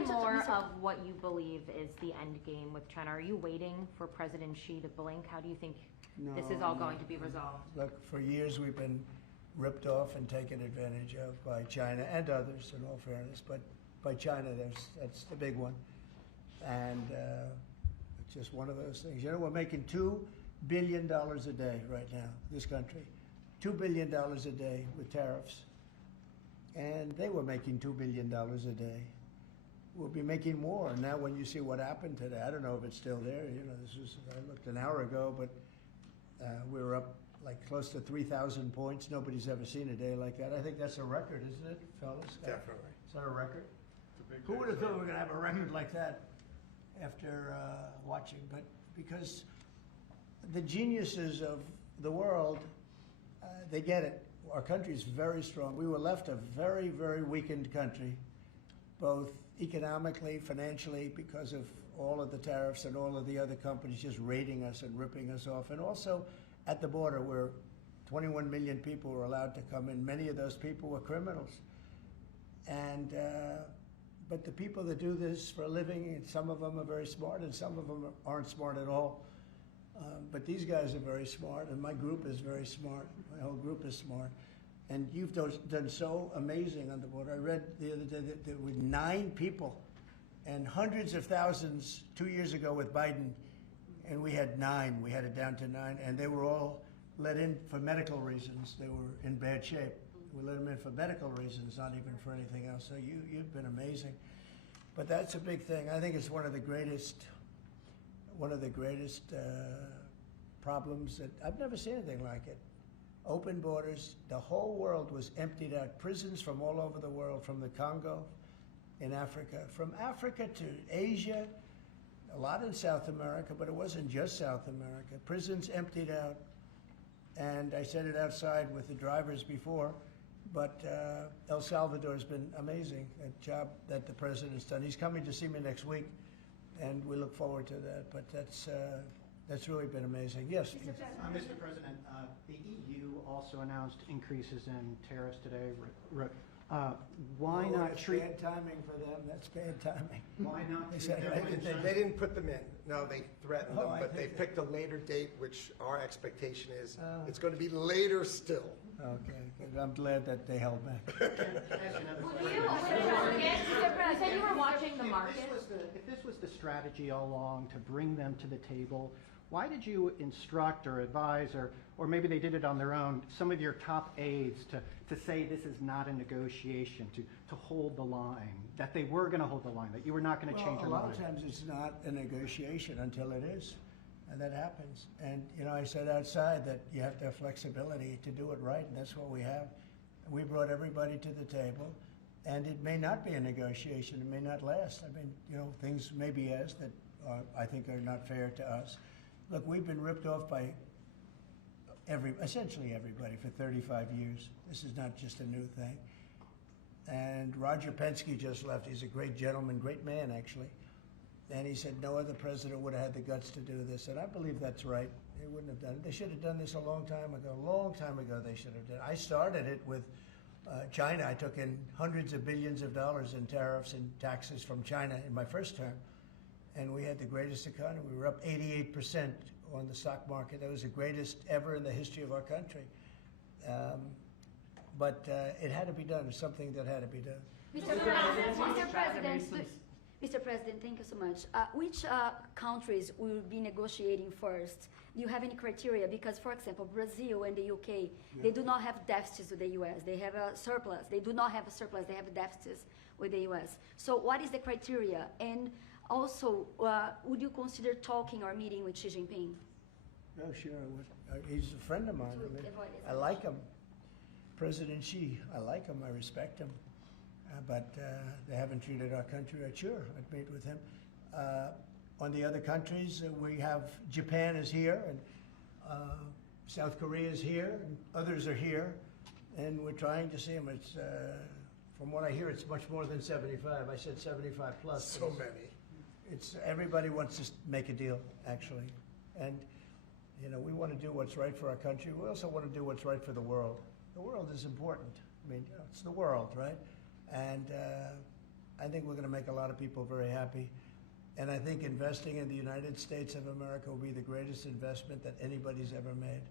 me more of what you believe is the end game with China. Are you waiting for President Xi to blink? How do you think this is all going to be resolved? Look, for years we've been ripped off and taken advantage of by China and others, in all fairness, but by China, that's the big one. And it's just one of those things. You know, we're making $2 billion a day right now, this country. $2 billion a day with tariffs. And they were making $2 billion a day. We'll be making more. Now when you see what happened today, I don't know if it's still there. You know, I looked an hour ago, but we were up like close to 3,000 points. Nobody's ever seen a day like that. I think that's a record, isn't it, fellas? Definitely. Is that a record? Who would have thought we were going to have a record like that after watching? But because the geniuses of the world, they get it. Our country is very strong. We were left a very, very weakened country, both economically, financially, because of all of the tariffs and all of the other companies just raiding us and ripping us off. And also at the border where 21 million people were allowed to come in. Many of those people were criminals. And but the people that do this for a living, some of them are very smart and some of them aren't smart at all. But these guys are very smart, and my group is very smart. My whole group is smart. And you've done so amazing on the border. I read the other day that there were 9 people and hundreds of thousands 2 years ago with Biden, and we had 9. We had it down to 9, and they were all let in for medical reasons. They were in bad shape. We let them in for medical reasons, not even for anything else. So you've been amazing. But that's a big thing. I think it's one of the greatest problems that I've never seen anything like it. Open borders. The whole world was emptied out. Prisons from all over the world, from the Congo in Africa, from Africa to Asia, a lot in South America, but it wasn't just South America. Prisons emptied out. And I said it outside with the drivers before, but El Salvador has been amazing, a job that the president's done. He's coming to see me next week, and we look forward to that. But that's really been amazing. Yes? Mr. President, the EU also announced increases in tariffs today. Why not treat... That's bad timing for them. That's bad timing. Why not They treat said, them They didn't put them in. No, they threatened them, I but they think picked a later date, which our expectation is it's going to be later still. Okay. I'm glad that they held back. You said you were watching the market. If this was the strategy all along to bring them to the table, why did you instruct or advise, or maybe they did it on their own, some of your top aides to say this is not a negotiation, to hold the line, that they were going to hold the line, that you were not going to change your mind? A lot of times it's not a negotiation until it is, and that happens. And, you know, I said outside that you have to have flexibility to do it right, and that's what we have. We brought everybody to the table, and it may not be a negotiation. It may not last. I mean, you know, things may be asked that I think are not fair to us. Look, we've been ripped off by essentially everybody for 35 years. This is not just a new thing. And Roger Penske just left. He's a great gentleman, great man, actually. And he said no other president would have had the guts to do this. And I believe that's right. They wouldn't have done it. They should have done this a long time ago. A long time ago they should have done it. I started it with China. I took in hundreds of billions of dollars in tariffs and taxes from China in my first term. And we had the greatest economy. We were up 88% on the stock market. That was the greatest ever in the history of our country. But it had to be done. It's something that had to be done. Mr. President, thank you so much. Which countries will be negotiating first? Do you have any criteria? Because, for example, Brazil and the UK, they do not have deficits with the US. They have a surplus. They do not have a surplus. They have deficits with the US. So what is the criteria? And also, would you consider talking or meeting with Xi Jinping? Oh, sure. He's a friend of mine. I like him. President Xi, I like him. I respect him. But they haven't treated our country right. Sure, I'd meet with him. On the other countries, we have Japan is here, and South Korea is here, and others are here, and we're trying to see them. It's, from what I hear, it's much more than 75. I said 75 plus. So many. It's everybody wants to make a deal, actually, and you know we want to do what's right for our country. We also want to do what's right for the world. The world is important. I mean, you know, it's the world, right? And I think we're going to make a lot of people very happy. And I think investing in the United States of America will be the greatest investment that anybody's ever made.